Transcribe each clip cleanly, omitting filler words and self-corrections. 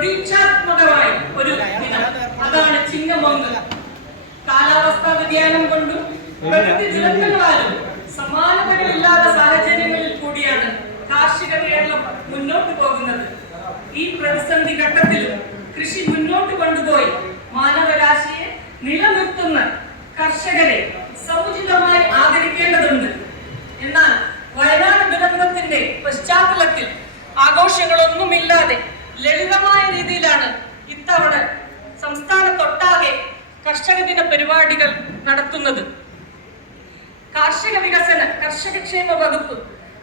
പ്രതീക്ഷാത്മകമായ ഒരു ദിനം. അതാണ് ചിങ്ങമൊന്ന്. കാലാവസ്ഥാ വ്യതിയാനം കൊണ്ടും പ്രകൃതി ദുരന്തങ്ങളാലും സമാനതകളില്ലാത്ത സാഹചര്യങ്ങളിൽ കൂടിയാണ് കാർഷിക കേരളം മുന്നോട്ട് പോകുന്നത്. ഈ പ്രതിസന്ധി ഘട്ടത്തിലും കൃഷി മുന്നോട്ട് കൊണ്ടുപോയി മാനവരാശിയെ നിലനിർത്തുന്ന കർഷകരെ സമുചിതമായി ആദരിക്കേണ്ടതുണ്ട്. എന്നാൽ വയനാട് ദുരന്തത്തിന്റെ പശ്ചാത്തലത്തിൽ ആഘോഷങ്ങളൊന്നുമില്ലാതെ ലളിതമായ രീതിയിലാണ് ഇത്തവണ സംസ്ഥാനത്തൊട്ടാകെ കർഷക ദിന പരിപാടികൾ നടത്തുന്നത്. കാർഷിക വികസന കർഷകക്ഷേമ വകുപ്പ്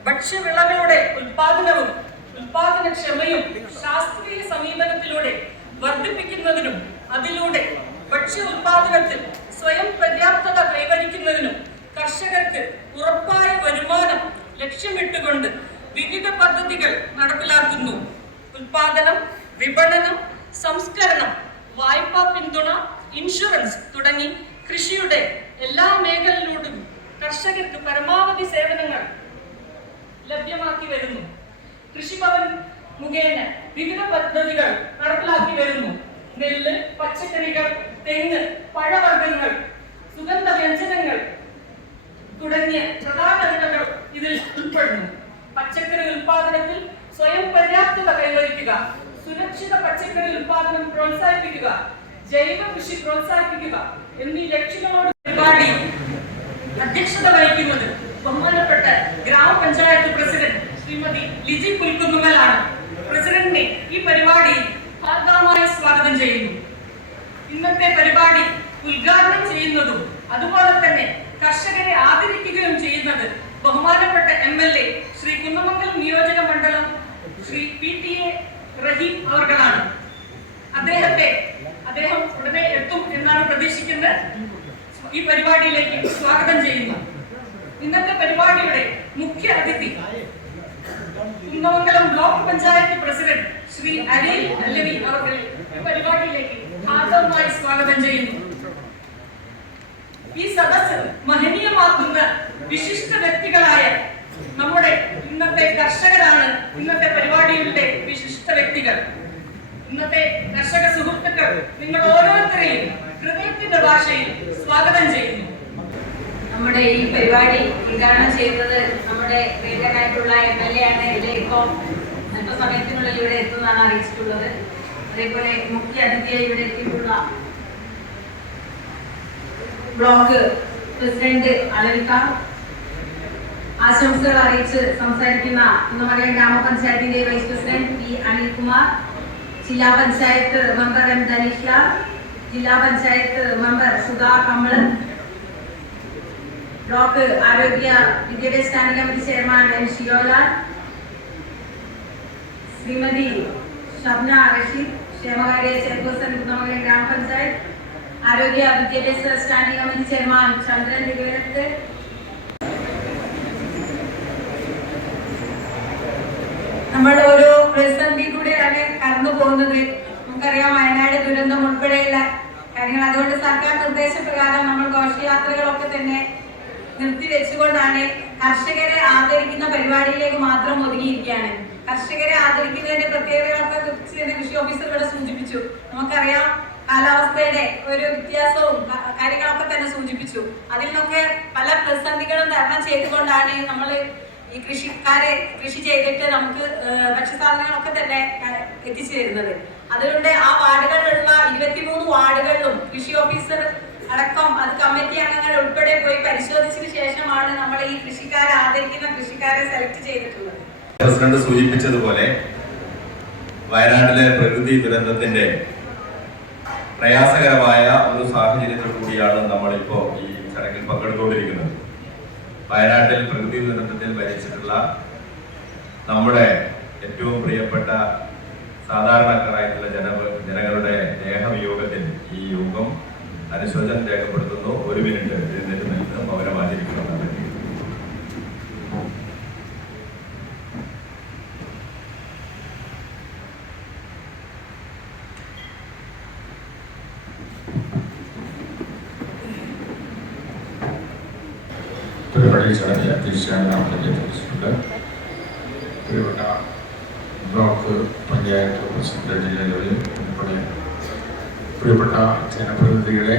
ഭക്ഷ്യവിളകളുടെ ഉൽപാദനവും ഉൽപാദനക്ഷമയും ശാസ്ത്രീയ സമീപനത്തിലൂടെ വർദ്ധിപ്പിക്കുന്നതിനും അതിലൂടെ ഭക്ഷ്യ ഉൽപാദനത്തിൽ സ്വയം പര്യാപ്തത കൈവരിക്കുന്നതിനും കർഷകർക്ക് ഉറപ്പായ വരുമാനം ലക്ഷ്യമിട്ടുകൊണ്ട് വിവിധ പദ്ധതികൾ നടപ്പിലാക്കുന്നു. ഉൽപാദനം, വിപണനം, സംസ്കരണം, വായ്പാ പിന്തുണ, ഇൻഷുറൻസ് തുടങ്ങി കൃഷിയുടെ എല്ലാ മേഖലയിലൂടെയും കർഷകർക്ക് പരമാവധി സേവനങ്ങൾ ലഭ്യമാക്കി വരുന്നു. കൃഷിഭവൻ മുഖേന വിവിധ പദ്ധതികൾ നടപ്പിലാക്കി വരുന്നു. നെല്ല്, പച്ചക്കറികൾ, തെങ്ങ്, പഴവർഗ്ഗങ്ങൾ, സുഗന്ധ വ്യഞ്ജനങ്ങൾ തുടങ്ങിയ പ്രധാന വിളകൾ ഇതിൽ ഉൾപ്പെടുന്നു. പച്ചക്കറി ഉൽപാദനത്തിൽ സ്വയം പര്യാപ്തത കൈവരിക്കുക, സുരക്ഷിത പച്ചക്കറി ഉൽപാദനം പ്രോത്സാഹിപ്പിക്കുക, ജൈവ കൃഷി പ്രോത്സാഹിപ്പിക്കുക എന്നീ ലക്ഷ്യങ്ങളോട് പരിപാടി അധ്യക്ഷത വഹിക്കുന്നത് ബഹുമാനപ്പെട്ട ഗ്രാമപഞ്ചായത്ത് പ്രസിഡന്റ് ശ്രീമതി ലിജി പുൽക്കുന്നുമലാണ്. പ്രസിഡന്റിനെ ഈ പരിപാടിയിൽ ഹാർദവമായി സ്വാഗതം ചെയ്യുന്നു. ഇന്നത്തെ പരിപാടി ഉദ്ഘാടനം ചെയ്യുന്നതും അതുപോലെ തന്നെ കർഷകരെ ആദരിക്കുകയും ചെയ്യുന്നത് ബഹുമാനപ്പെട്ട MLA ശ്രീ കുന്നമംഗലം നിയോജക മണ്ഡലം ശ്രീ PTA റഹീം അവർകളാണ്. അദ്ദേഹം ഉടനെ എത്തും എന്നാണ് പ്രതീക്ഷിക്കുന്നത്. ഈ പരിപാടിയിലേക്ക് സ്വാഗതം ചെയ്യുന്നു. ഇന്നത്തെ പരിപാടിയുടെ മുഖ്യ അതിഥി കുന്നമംഗലം ബ്ലോക്ക് പഞ്ചായത്ത് പ്രസിഡന്റ് ശ്രീ അലീൽ അല്ലവി അവർകളെ ഈ പരിപാടിയിലേക്ക് ഹാർദവമായി സ്വാഗതം ചെയ്യുന്നു. ഈ സദസ്സ് മഹനീയമാക്കുന്ന വിശിഷ്ട വ്യക്തികളായ നമ്മുടെ ഇന്നത്തെ കർഷകരാണ് ഇന്നത്തെ പരിപാടിയുടെ വിശിഷ്ട വ്യക്തികൾ. ഇന്നത്തെ കർഷക സുഹൃത്തുക്കൾ നിങ്ങൾ ഓരോരുത്തരെയും ഹൃദയത്തിന്റെ ഭാഷയിൽ സ്വാഗതം ചെയ്യുന്നു. നമ്മുടെ ഈ പരിപാടി ഉദ്ഘാടനം ചെയ്യുന്നത് നമ്മുടെ പ്രിയങ്കരനായിട്ടുള്ള MLA ആണ്. ഇവിടെ ഇപ്പോൾ അല്പസമയത്തിനുള്ളിൽ ഇവിടെ എത്തുന്നതാണ് അറിയിച്ചിട്ടുള്ളത്. അതേപോലെ മുഖ്യ അതിഥിയായി ഇവിടെ എത്തിയിട്ടുള്ള ബ്ലോക്ക് പ്രസിഡന്റ് അലവിക, ആശംസകൾ അറിയിച്ച് സംസാരിക്കുന്ന കുന്നമംഗലം ഗ്രാമപഞ്ചായത്തിന്റെ വൈസ് പ്രസിഡന്റ് P. അനിൽകുമാർ, ജില്ലാ പഞ്ചായത്ത് മെമ്പർ M. ധനീഷ് ലാൽ, ജില്ലാ പഞ്ചായത്ത് മെമ്പർ സുധാ കമലൻ, ബ്ലോക്ക് ആരോഗ്യ വിദ്യാഭ്യാസ standing committee chairman M. Shiyolal, Shrimati Shabna Rasheed, ക്ഷേമകാര്യ ചെയർപേഴ്സൺ കുന്നമംഗലം ഗ്രാമപഞ്ചായത്ത്, ആരോഗ്യ വിദ്യാഭ്യാസ സ്റ്റാൻഡിംഗ് കമ്മിറ്റി ചെയർമാൻ ചന്ദ്രൻ നിവേദനത്തെ, നമ്മൾ ഓരോ പ്രതിസന്ധി കൂടെയാണ് കടന്നു പോകുന്നത്. നമുക്കറിയാം, വയനാട് ദുരന്തം ഉൾപ്പെടെയുള്ള കാര്യങ്ങൾ. അതുകൊണ്ട് സർക്കാർ നിർദ്ദേശപ്രകാരം നമ്മൾ ഘോഷയാത്രകളൊക്കെ തന്നെ നിർത്തിവെച്ചുകൊണ്ടാണ് കർഷകരെ ആദരിക്കുന്ന പരിപാടിയിലേക്ക് മാത്രം ഒതുങ്ങിയിരിക്കുകയാണ്. കർഷകരെ ആദരിക്കുന്നതിന്റെ പ്രത്യേകതകളൊക്കെ കുറിച്ച് തന്നെ കൃഷി ഓഫീസർ സൂചിപ്പിച്ചു. നമുക്കറിയാം, കാലാവസ്ഥയുടെ ഒരു വ്യത്യാസവും കാര്യങ്ങളൊക്കെ തന്നെ സൂചിപ്പിച്ചു. അതിൽ നിന്നൊക്കെ പല പ്രതിസന്ധികളും തരണം ചെയ്തുകൊണ്ടാണ് നമ്മൾ ഈ കൃഷിക്കാരെ കൃഷി ചെയ്തിട്ട് നമുക്ക് ഭക്ഷ്യസാധനങ്ങളൊക്കെ തന്നെ എത്തിച്ചു തരുന്നത്. അതുകൊണ്ട് ആ വാർഡുകളിലുള്ള 23 വാർഡുകളിലും കൃഷി ഓഫീസർ അടക്കം അത് കമ്മിറ്റി അംഗങ്ങൾ ഉൾപ്പെടെ പോയി പരിശോധിച്ചതിന് ശേഷമാണ് നമ്മൾ ഈ കൃഷിക്കാരെ ആദരിക്കുന്ന കൃഷിക്കാരെ സെലക്ട് ചെയ്തിട്ടുള്ളത്. പ്രസിഡന്റ് സൂചിപ്പിച്ചതുപോലെ വയനാട്ടിലെ പ്രകൃതി ദുരന്തത്തിന്റെ പ്രയാസകരമായ ഒരു സാഹചര്യത്തിൽ കൂടിയാണ് നമ്മളിപ്പോ ഈ ചടങ്ങിൽ പങ്കെടുത്തുകൊണ്ടിരിക്കുന്നത്. വയനാട്ടിൽ പ്രകൃതി ദുരന്തത്തിൽ മരിച്ചിട്ടുള്ള നമ്മുടെ ഏറ്റവും പ്രിയപ്പെട്ട സാധാരണക്കാരായിട്ടുള്ള ജനങ്ങളുടെ ദേഹവിയോഗത്തിൽ ഈ യോഗം അനുശോചനം രേഖപ്പെടുത്തുന്നു. 1 മിനിറ്റ് എഴുന്നേറ്റ് നിന്ന് മൗനം ആചരിക്കണമെന്നാണ്. പരിപാടി ചടങ്ങിൽ അധ്യക്ഷനായി നാമനിർദ്ദേശിച്ചിട്ടുണ്ട്. പ്രിയപ്പെട്ട ബ്ലോക്ക് ബ്ലോക്ക് പഞ്ചായത്ത് പ്രസിഡന്റ് ലെവലിൽ ഉൾപ്പെടെ പ്രിയപ്പെട്ട ജനപ്രതിനിധികളെ,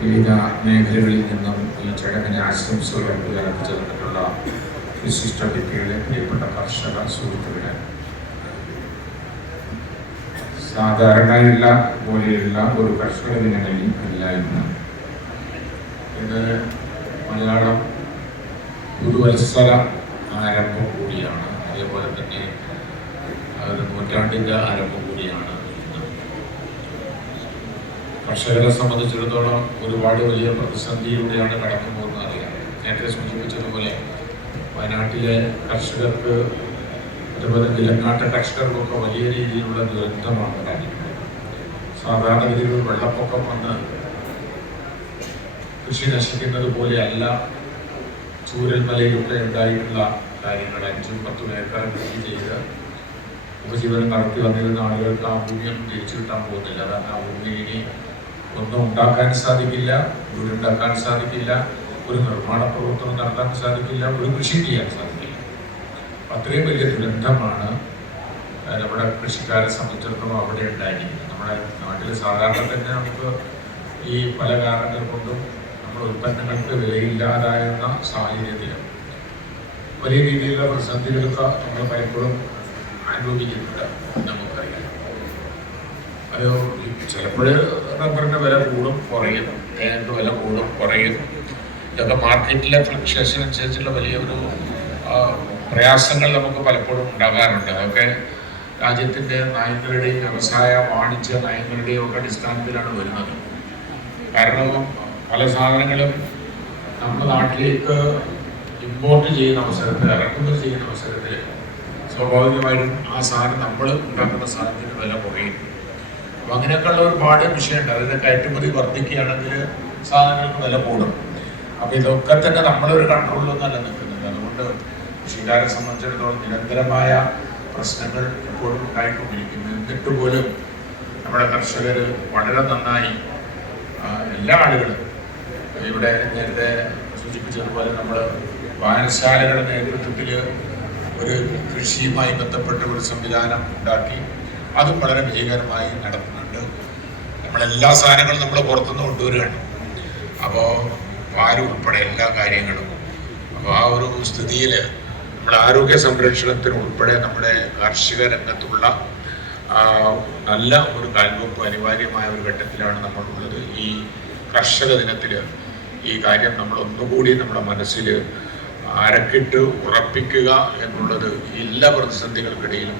വിവിധ മേഖലകളിൽ നിന്നും ഈ ചടങ്ങിന് ആശംസകൾ അർപ്പിച്ചിട്ടുള്ള വിശിഷ്ട വ്യക്തികളെ, പ്രിയപ്പെട്ട കർഷക സുഹൃത്തുക്കളെ, സാധാരണയുള്ള പോലെയുള്ള ഒരു കർഷക ദിനങ്ങളിൽ ഇല്ലായിരുന്നു. ഇത് മലയാളം പുതുവത്സര ആരംഭം കൂടിയാണ്. അതേപോലെ തന്നെ അത് നൂറ്റാണ്ടിൻ്റെ ആരംഭം കൂടിയാണ്. കർഷകരെ സംബന്ധിച്ചിടത്തോളം ഒരുപാട് വലിയ പ്രതിസന്ധിയിലൂടെയാണ് കടന്നു പോകുന്നത് അറിയാം. നേരത്തെ സൂചിപ്പിച്ചതുപോലെ വയനാട്ടിലെ കർഷകർക്ക്, അതുപോലെ നിലനാട്ട് കർഷകർക്കൊക്കെ വലിയ രീതിയിലുള്ള ദുരന്തമാണ് ഉണ്ടായിരിക്കുന്നത്. സാധാരണഗതിയിൽ വെള്ളപ്പൊക്കം വന്ന് കൃഷി നശിക്കുന്നത് പോലെയല്ല ചൂരൽമലയിലൊക്കെ ഉണ്ടായിട്ടുള്ള കാര്യങ്ങൾ. 5-10 ഏക്കർ കൃഷി ചെയ്ത് ഉപജീവനം നടത്തി വന്നിരുന്ന ആളുകൾക്ക് ആ ഭൂമിയൊന്നും തിരിച്ചു കിട്ടാൻ പോകുന്നില്ല. കാരണം ആ ഭൂമി ഇനി ഒന്നും ഉണ്ടാക്കാൻ സാധിക്കില്ല, വീടുണ്ടാക്കാൻ സാധിക്കില്ല, ഒരു നിർമ്മാണ പ്രവർത്തനം നടത്താൻ സാധിക്കില്ല, ഒരു കൃഷി ചെയ്യാൻ സാധിക്കില്ല. അത്രയും വലിയ ദുരന്തമാണ് നമ്മുടെ കൃഷിക്കാരെ സംബന്ധിച്ചിടത്തോളം അവിടെ ഉണ്ടായിരിക്കുന്നത്. നമ്മുടെ നാട്ടിൽ സാധാരണ തന്നെ നമുക്ക് ഈ പല കാരണങ്ങൾ കൊണ്ടും നമ്മുടെ ഉൽപ്പന്നങ്ങൾക്ക് വിലയില്ലാതാകുന്ന സാഹചര്യത്തിൽ വലിയ രീതിയിലുള്ള പ്രതിസന്ധികളൊക്കെ നമ്മൾ പലപ്പോഴും അനുഭവിക്കുന്നുണ്ട്. നമുക്കറിയാം, അത് ചിലപ്പോൾ റബ്ബറിൻ്റെ വില കൂടും കുറയും, തേങ്ങയുടെ വില കൂടും കുറയും. ഇതൊക്കെ മാർക്കറ്റിലെ ഫ്ലക്ച്വേഷൻ അനുസരിച്ചുള്ള വലിയൊരു പ്രയാസങ്ങൾ നമുക്ക് പലപ്പോഴും ഉണ്ടാകാറുണ്ട്. അതൊക്കെ രാജ്യത്തിൻ്റെ നയങ്ങളുടെയും വ്യവസായ വാണിജ്യ നയങ്ങളുടെയും ഒക്കെ അടിസ്ഥാനത്തിലാണ് വരുന്നത്. കാരണം പല സാധനങ്ങളും നമ്മുടെ നാട്ടിലേക്ക് ഇമ്പോർട്ട് ചെയ്യുന്ന അവസരത്തിൽ, ഇറക്കുമതി ചെയ്യുന്ന അവസരത്തിൽ സ്വാഭാവികമായിട്ടും ആ സാധനം നമ്മൾ ഉണ്ടാക്കുന്ന സാധനത്തിന് വില കുറയും. അപ്പം അങ്ങനെയൊക്കെയുള്ള ഒരുപാട് വിഷയമുണ്ട്. അതായത് കയറ്റുമതി വർദ്ധിക്കുകയാണെങ്കിൽ സാധനങ്ങൾക്ക് വില കൂടും. അപ്പം ഇതൊക്കെ തന്നെ നമ്മളൊരു കൺട്രോളിലൊന്നല്ല നിൽക്കുന്നത്. അതുകൊണ്ട് കൃഷിക്കാരെ സംബന്ധിച്ചിടത്തോളം നിരന്തരമായ പ്രശ്നങ്ങൾ എപ്പോഴും ഉണ്ടായിക്കൊണ്ടിരിക്കുന്നു. എന്നിട്ട് പോലും നമ്മുടെ കർഷകർ വളരെ നന്നായി, എല്ലാ ആളുകളും ഇവിടെ നേരത്തെ സൂചിപ്പിച്ചതുപോലെ നമ്മൾ വായനശാലകളുടെ നേതൃത്വത്തിൽ ഒരു കൃഷിയുമായി ബന്ധപ്പെട്ട ഒരു സംവിധാനം ഉണ്ടാക്കി അതും വളരെ വിജയകരമായി നടത്തുന്നുണ്ട്. നമ്മളെല്ലാ സാധനങ്ങളും നമ്മൾ പുറത്തുനിന്ന് കൊണ്ടുവരികയാണ്. അപ്പോൾ പാല് ഉൾപ്പെടെ എല്ലാ കാര്യങ്ങളും. അപ്പോൾ ആ ഒരു സ്ഥിതിയിൽ നമ്മുടെ ആരോഗ്യ സംരക്ഷണത്തിന് ഉൾപ്പെടെ നമ്മുടെ കാർഷിക രംഗത്തുള്ള നല്ല ഒരു കാൽവെപ്പ് അനിവാര്യമായ ഒരു ഘട്ടത്തിലാണ് നമ്മളുള്ളത്. ഈ കർഷക ദിനത്തിൽ ഈ കാര്യം നമ്മൾ ഒന്നുകൂടി നമ്മുടെ മനസ്സിൽ അരക്കിട്ട് ഉറപ്പിക്കുക എന്നുള്ളത് എല്ലാ പ്രതിസന്ധികൾക്കിടയിലും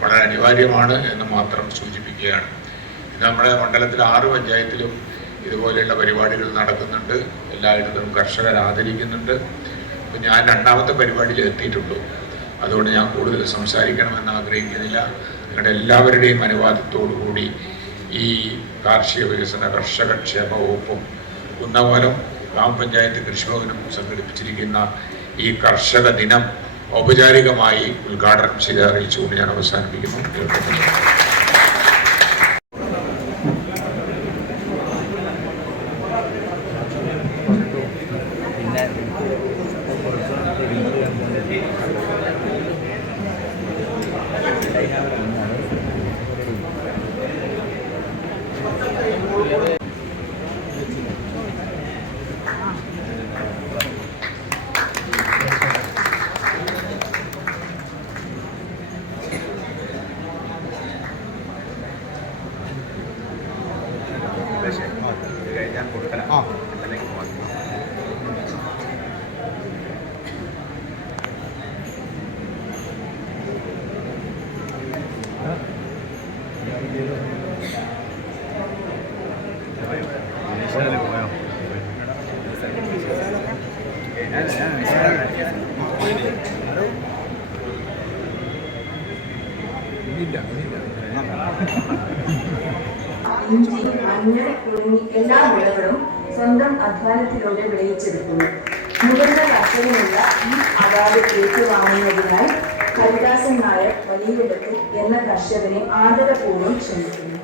വളരെ അനിവാര്യമാണ് എന്ന് മാത്രം സൂചിപ്പിക്കുകയാണ്. ഇത് നമ്മുടെ മണ്ഡലത്തിൽ 6 പഞ്ചായത്തിലും ഇതുപോലെയുള്ള പരിപാടികൾ നടക്കുന്നുണ്ട്. എല്ലായിടത്തും കർഷകരെ ആദരിക്കുന്നുണ്ട്. അപ്പം ഞാൻ 2ാമത്തെ പരിപാടിയിൽ എത്തിയിട്ടുള്ളൂ. അതുകൊണ്ട് ഞാൻ കൂടുതൽ സംസാരിക്കണമെന്ന് ആഗ്രഹിക്കുന്നില്ല. നിങ്ങളുടെ എല്ലാവരുടെയും അനുവാദത്തോടു കൂടി ഈ കാർഷിക വികസന കർഷക ക്ഷേമ വകുപ്പും കുന്നമംഗലം ഗ്രാമപഞ്ചായത്ത് കൃഷിഭവനും സംഘടിപ്പിച്ചിരിക്കുന്ന ഈ കർഷക ദിനം ഔപചാരികമായി ഉദ്ഘാടനം ചെയ്ത് അറിയിച്ചുകൊണ്ട് ഞാൻ അവസാനിപ്പിക്കുന്നു. ഇഞ്ചി, മഞ്ഞൾ തുടങ്ങി എല്ലാ വിളകളും സ്വന്തം അധ്വാനത്തിലൂടെ വിളയിച്ചെടുക്കുന്നു. മുതിർന്ന കർഷകനുള്ള ഈ അവാർഡ് ഏറ്റുവാങ്ങുന്നതിനായി ഹരിദാസൻ നായർ വലിയിടത്ത് എന്ന കർഷകനെ ആദരപൂർവ്വം ക്ഷണിക്കുന്നു.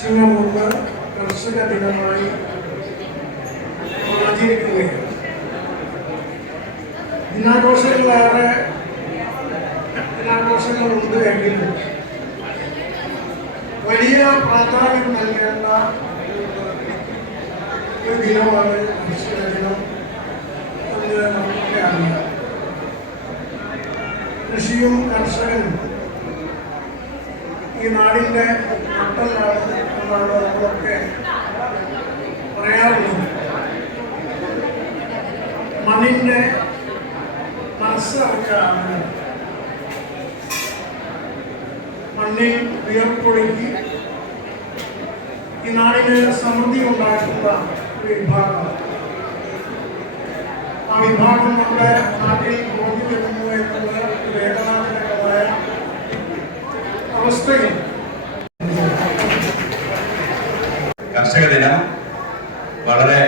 ചിങ്ങ കർഷക ദിനമായി ആചരിക്കുകയാണ്. ദിനാഘോഷങ്ങളുണ്ട് എങ്കിലും വലിയ പ്രാധാന്യം നൽകേണ്ട ഒരു ദിനമാണ് കർഷക ദിനം എന്ന് നമുക്ക് അറിയാം. കൃഷിയും കർഷകനും ഈ നാടിൻ്റെ നട്ടലാണ് എന്നാണ് നമ്മളൊക്കെ പറയാറുള്ളത്. മണ്ണിൻ്റെ മനസ്സറിഞ്ഞാണ് മണ്ണിൽ വിയർപ്പൊഴുക്കി ഈ നാടിന് സമൃദ്ധി ഉണ്ടാക്കുന്ന ഒരു വിഭാഗം. ആ വിഭാഗം നമ്മുടെ നാട്ടിൽ കുറഞ്ഞു വരുന്നു എന്നുള്ള ഒരു വേദനാജനകമായ അവസ്ഥയിൽ കർഷക ദിനം വളരെ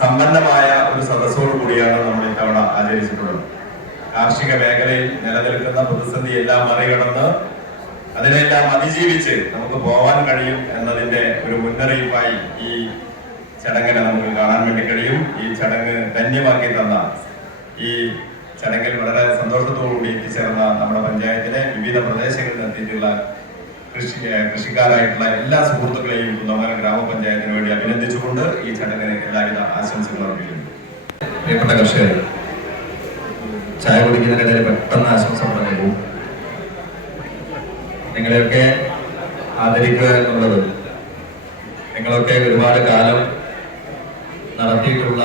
സമ്പന്നമായ ഒരു സദസ്സോടു കൂടിയാണ് നമ്മൾ ഇത്തവണ ആചരിച്ചിട്ടുള്ളത്. കാർഷിക മേഖലയിൽ നിലനിൽക്കുന്ന പ്രതിസന്ധി എല്ലാം മറികടന്ന് അതിനെല്ലാം അതിജീവിച്ച് നമുക്ക് പോവാൻ കഴിയും എന്നതിന്റെ ഒരു മുന്നറിയിപ്പായി ഈ ചടങ്ങിനെ നമുക്ക് കാണാൻ വേണ്ടി കഴിയും. ഈ ചടങ്ങ് ധന്യമാക്കി തന്ന ഈ ചടങ്ങിൽ വളരെ സന്തോഷത്തോടുകൂടി എത്തിച്ചേർന്ന നമ്മുടെ പഞ്ചായത്തിലെ വിവിധ പ്രദേശങ്ങളിൽ എത്തിയിട്ടുള്ള കൃഷിക്കാരായിട്ടുള്ള എല്ലാ സുഹൃത്തുക്കളെയും കുന്നമംഗലം ഗ്രാമപഞ്ചായത്തിന് വേണ്ടി അഭിനന്ദിച്ചുകൊണ്ട് ഈ ചടങ്ങിന് എല്ലാവിധ ആശംസകളും അർപ്പിക്കുന്നു. പ്രിയപ്പെട്ട കർഷകർ, ചായ കുടിക്കുന്നതിനിടയിൽ പെട്ടെന്ന് ആശംസ പറഞ്ഞു. നിങ്ങളെയൊക്കെ ആദരിക്കുക എന്നുള്ളത് നിങ്ങളൊക്കെ ഒരുപാട് കാലം നടത്തിയിട്ടുള്ള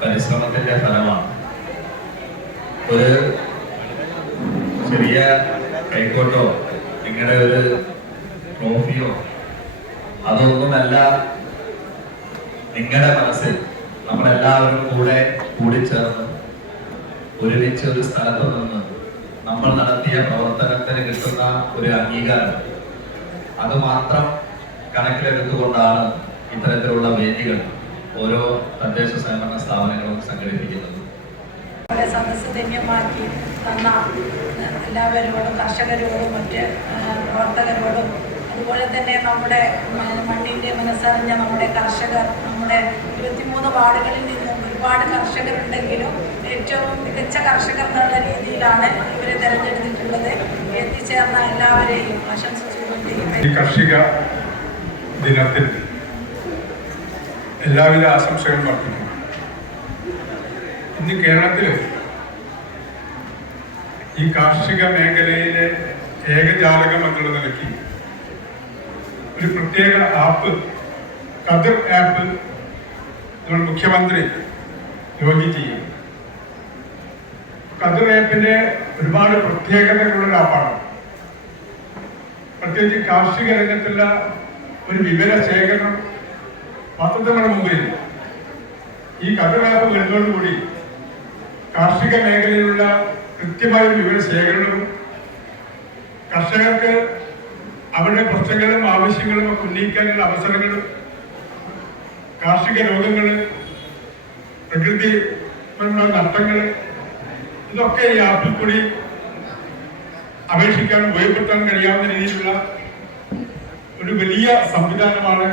പരിശ്രമത്തിന്റെ ഫലമാണ്. ഒരു ചെറിയ കൈക്കോട്ടോ നിങ്ങളുടെ ഒരു ട്രോഫിയോ അതൊന്നുമല്ല. നിങ്ങളുടെ മനസ്സിൽ നമ്മളെല്ലാവരും കൂടിച്ചേർന്ന് ഒരുമിച്ച് ഒരു സ്ഥലത്ത് നിന്ന് നമ്മൾ നടത്തിയ പ്രവർത്തനത്തിന് കിട്ടുന്ന ഒരു അംഗീകാരം, അത് മാത്രം കണക്കിലെടുത്തുകൊണ്ടാണ് ഇത്തരത്തിലുള്ള വേദികൾ ഓരോ തദ്ദേശ സ്വയംഭരണ സ്ഥാപനങ്ങളും സംഘടിപ്പിക്കുന്നത്. സദസ്സ് ധന്യമാക്കി തന്ന എല്ലാവരോടും, കർഷകരോടും മറ്റ് പ്രവർത്തകരോടും, അതുപോലെ തന്നെ നമ്മുടെ മണ്ണിൻ്റെ മനസ്സറിഞ്ഞ നമ്മുടെ കർഷകർ, നമ്മുടെ 23 വാർഡുകളിൽ നിന്നും ഒരുപാട് കർഷകരുണ്ടെങ്കിലും ഏറ്റവും മികച്ച കർഷകർ എന്നുള്ള രീതിയിലാണ് ഇവരെ തിരഞ്ഞെടുത്തിട്ടുള്ളത്. എത്തിച്ചേർന്ന എല്ലാവരെയും ആശംസിച്ചുകൊണ്ട് ഈ കാർഷിക ദിനത്തിൽ എല്ലാവിധ ആശംസകളും അർപ്പിക്കുന്നു. ഇന്ന് കേരളത്തിൽ ഈ കാർഷിക മേഖലയിലെ ഏകജാലകം എന്നുള്ള നിലയ്ക്ക് ഒരു പ്രത്യേക ആപ്പ്, കതിർ ആപ്പ് നമ്മുടെ മുഖ്യമന്ത്രി ലോഞ്ച് ചെയ്യും. കതിർ ആപ്പിന്റെ ഒരുപാട് പ്രത്യേകതകളുള്ള ആപ്പാണ്. പ്രത്യേകിച്ച് കാർഷിക രംഗത്തുള്ള ഒരു വിവര ശേഖരണം പത്രങ്ങളുടെ മുമ്പിൽ ഈ കതിർ ആപ്പ് വരുന്നതോടുകൂടി കാർഷിക മേഖലയിലുള്ള കൃത്യമായ വിവര ശേഖരണവും കർഷകർക്ക് അവരുടെ പ്രശ്നങ്ങളും ആവശ്യങ്ങളും ഒക്കെ ഉന്നയിക്കാനുള്ള അവസരങ്ങളും, കാർഷിക രോഗങ്ങൾ, പ്രകൃതി നഷ്ടങ്ങൾ, ഇതൊക്കെ ഈ ആപ്പിൽ കൂടി അപേക്ഷിക്കാൻ ഉപയോഗപ്പെടുത്താൻ കഴിയാവുന്ന രീതിയിലുള്ള ഒരു വലിയ സംവിധാനമാണ്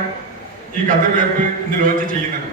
ഈ കതിർ ആപ്പ് ഇന്ന് ലോഞ്ച് ചെയ്യുന്നത്.